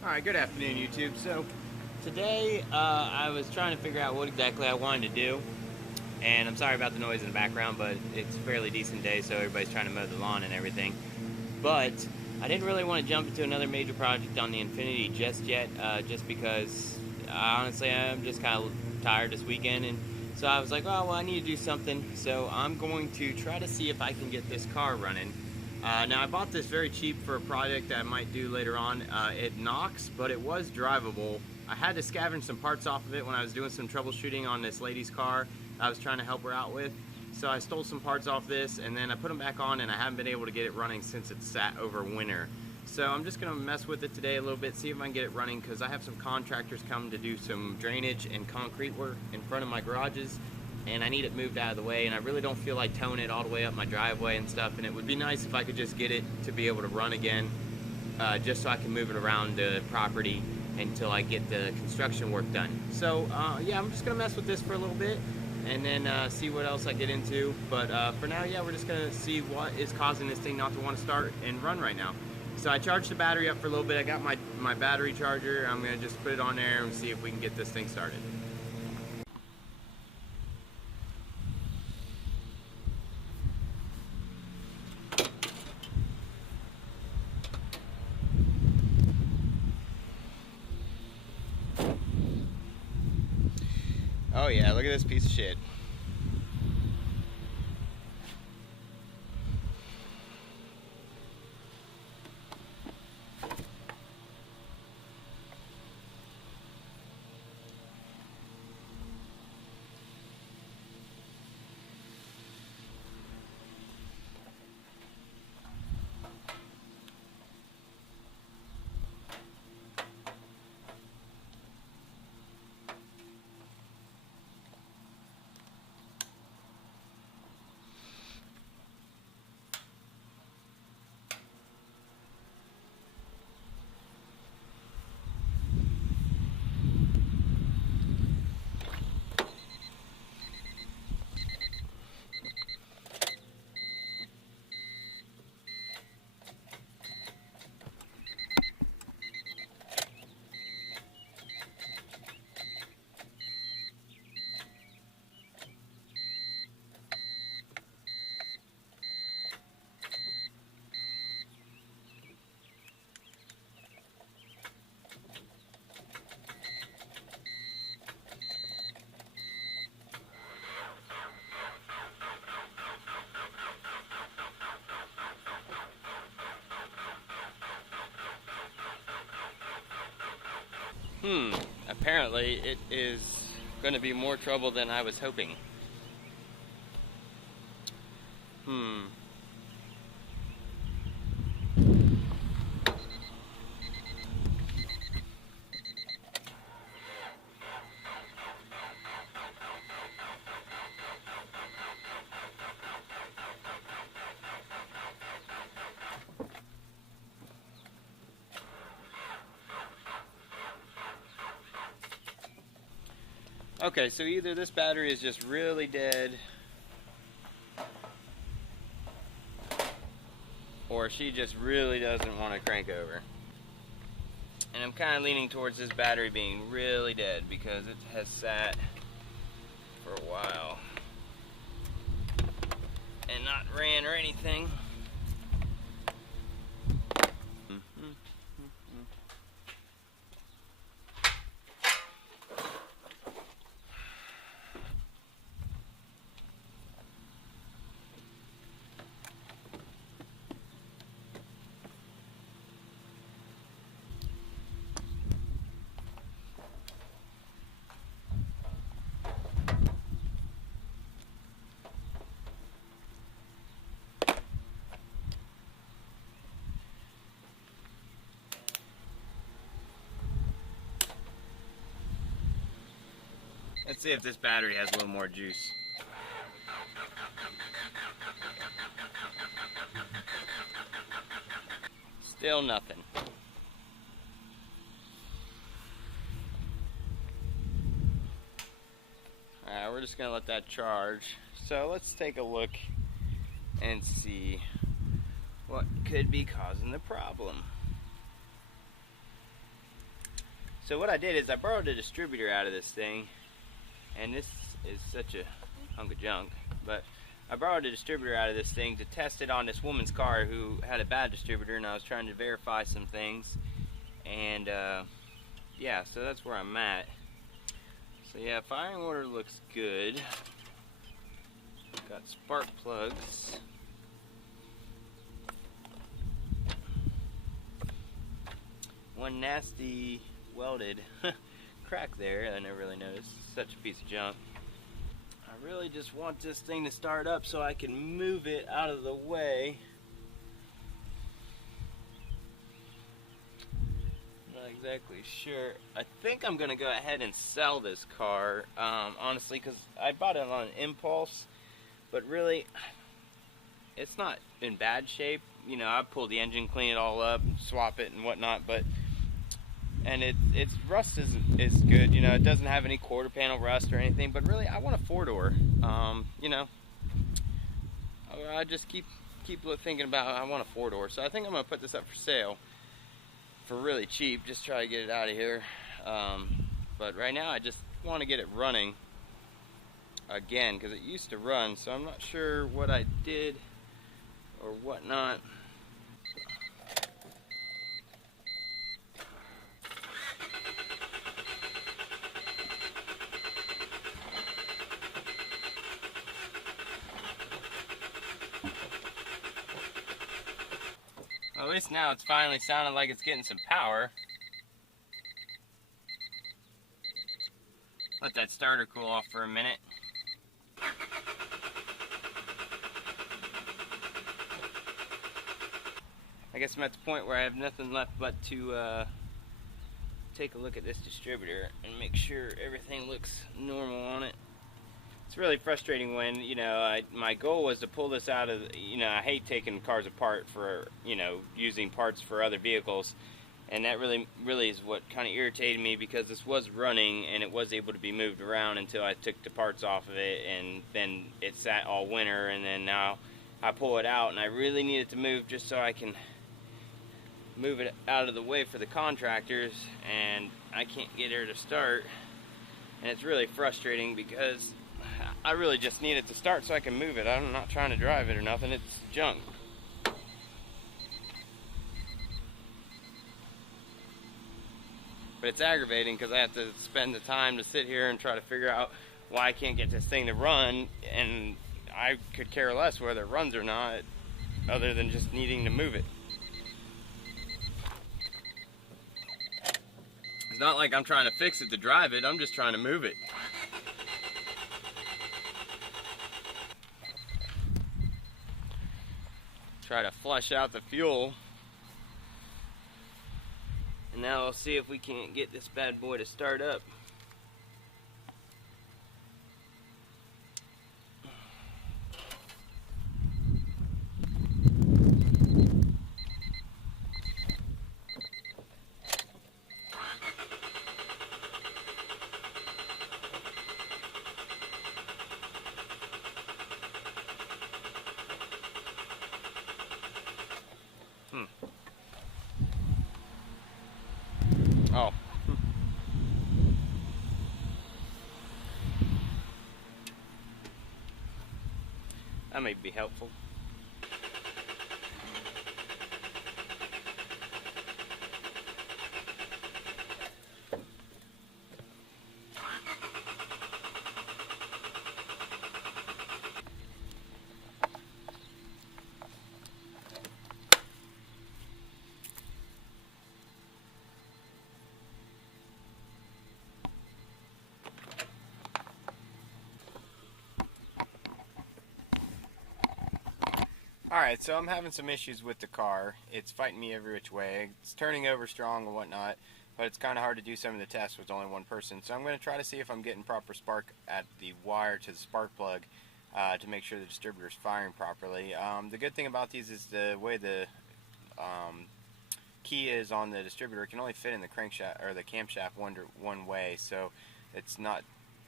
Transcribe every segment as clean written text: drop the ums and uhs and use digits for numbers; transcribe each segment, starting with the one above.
Alright, good afternoon YouTube. So today I was trying to figure out what exactly I wanted to do, and I'm sorry about the noise in the background, but it's a fairly decent day, so everybody's trying to mow the lawn and everything. But I didn't really want to jump into another major project on the Infinity just yet, just because honestly I'm just kind of tired this weekend, and so I was like, oh well, I need to do something, so I'm going to try to see if I can get this car running. Now I bought this very cheap for a project that I might do later on. It knocks, but it was drivable. I had to scavenge some parts off of it when I was doing some troubleshooting on this lady's car I was trying to help her out with. So I stole some parts off this and then I put them back on, and I haven't been able to get it running since it sat over winter. So I'm just gonna mess with it today a little bit, see if I can get it running, because I have some contractors come to do some drainage and concrete work in front of my garages, and I need it moved out of the way, and I really don't feel like towing it all the way up my driveway and stuff, and it would be nice if I could just get it to be able to run again, just so I can move it around the property until I get the construction work done. So yeah, I'm just gonna mess with this for a little bit and then see what else I get into. But for now, yeah, we're just gonna see what is causing this thing not to want to start and run right now. So I charged the battery up for a little bit. I got my battery charger. I'm gonna just put it on there and see if we can get this thing started. Oh yeah, look at this piece of shit. Apparently it is going to be more trouble than I was hoping. Okay, so either this battery is just really dead, or she just really doesn't want to crank over. And I'm kind of leaning towards this battery being really dead because it has sat for a while and not ran or anything. Let's see if this battery has a little more juice. Still nothing. Alright, we're just going to let that charge. So let's take a look and see what could be causing the problem. So what I did is I borrowed a distributor out of this thing, and this is such a hunk of junk, but I borrowed a distributor out of this thing to test it on this woman's car who had a bad distributor, and I was trying to verify some things, and yeah, so that's where I'm at. So yeah, firing order looks good. Got spark plugs. One nasty welded crack there I never really noticed. Such a piece of junk. I really just want this thing to start up so I can move it out of the way. Not exactly sure. I think I'm gonna go ahead and sell this car, honestly, because I bought it on impulse, but really it's not in bad shape. You know, I pull the engine, clean it all up, swap it and whatnot, but its rust is good. You know, it doesn't have any quarter panel rust or anything, but really I want a four-door. You know, I just keep thinking about I want a four-door, so I think I'm gonna put this up for sale for really cheap, just try to get it out of here. But right now I just want to get it running again, because it used to run, so I'm not sure what I did or whatnot. Well, at least now it's finally sounding like it's getting some power. Let that starter cool off for a minute. I guess I'm at the point where I have nothing left but to take a look at this distributor and make sure everything looks normal on it. It's really frustrating when, you know, my goal was to pull this out of, you know, I hate taking cars apart for, you know, using parts for other vehicles, and that really is what kind of irritated me, because this was running and it was able to be moved around until I took the parts off of it, and then it sat all winter, and then now I pull it out and I really need it to move just so I can move it out of the way for the contractors, and I can't get her to start, and it's really frustrating because I really just need it to start so I can move it. I'm not trying to drive it or nothing, it's junk. But it's aggravating because I have to spend the time to sit here and try to figure out why I can't get this thing to run, and I could care less whether it runs or not, other than just needing to move it. It's not like I'm trying to fix it to drive it, I'm just trying to move it. Try to flush out the fuel. And now we'll see if we can't get this bad boy to start up. Oh. That may be helpful. Alright, so I'm having some issues with the car. It's fighting me every which way. It's turning over strong and whatnot, but it's kind of hard to do some of the tests with only one person. So I'm going to try to see if I'm getting proper spark at the wire to the spark plug to make sure the distributor is firing properly. The good thing about these is the way the key is on the distributor. It can only fit in the crankshaft or the camshaft one way, so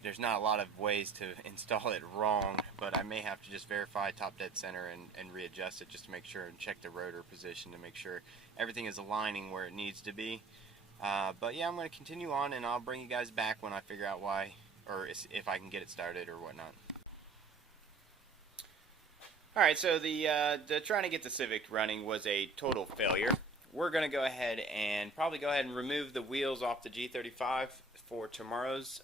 there's not a lot of ways to install it wrong, but I may have to just verify top dead center and readjust it just to make sure, and check the rotor position to make sure everything is aligning where it needs to be. But yeah, I'm going to continue on, and I'll bring you guys back when I figure out why, or if I can get it started or whatnot. Alright, so the trying to get the Civic running was a total failure. We're going to go ahead and remove the wheels off the G35 for tomorrow's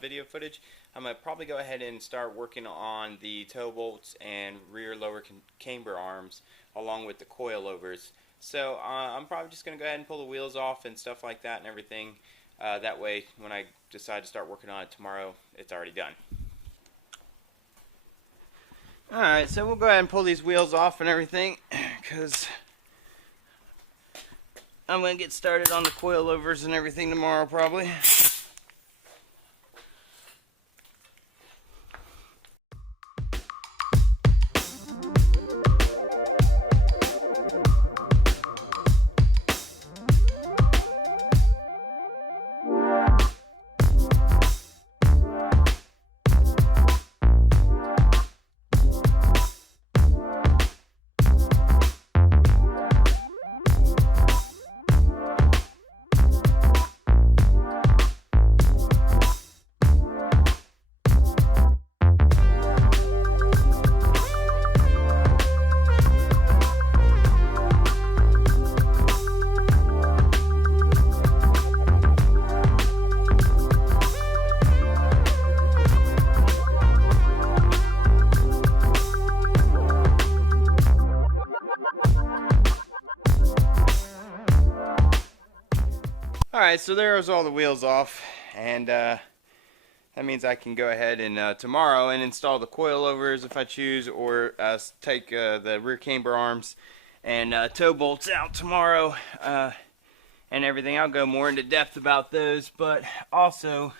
video footage. I'm going to probably go ahead and start working on the toe bolts and rear lower camber arms along with the coilovers. So I'm probably just going to go ahead and pull the wheels off and stuff like that and everything. That way, when I decide to start working on it tomorrow, it's already done. Alright, so we'll go ahead and pull these wheels off and everything, because I'm going to get started on the coilovers and everything tomorrow probably. Alright, so there's all the wheels off, and that means I can go ahead and tomorrow and install the coilovers if I choose, or take the rear camber arms and toe bolts out tomorrow and everything. I'll go more into depth about those, but also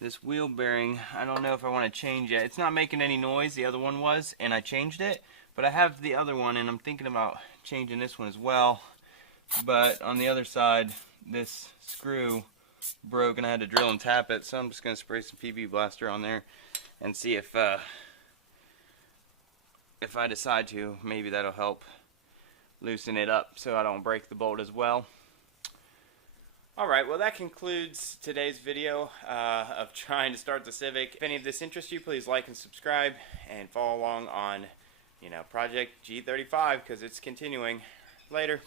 this wheel bearing, I don't know if I want to change it. It's not making any noise, the other one was, and I changed it, but I have the other one and I'm thinking about changing this one as well. But on the other side, this screw broke and I had to drill and tap it, so I'm just going to spray some PB Blaster on there and see if I decide to, maybe that'll help loosen it up so I don't break the bolt as well. Alright, well that concludes today's video of trying to start the Civic. If any of this interests you, please like and subscribe and follow along on, Project G35, because it's continuing. Later.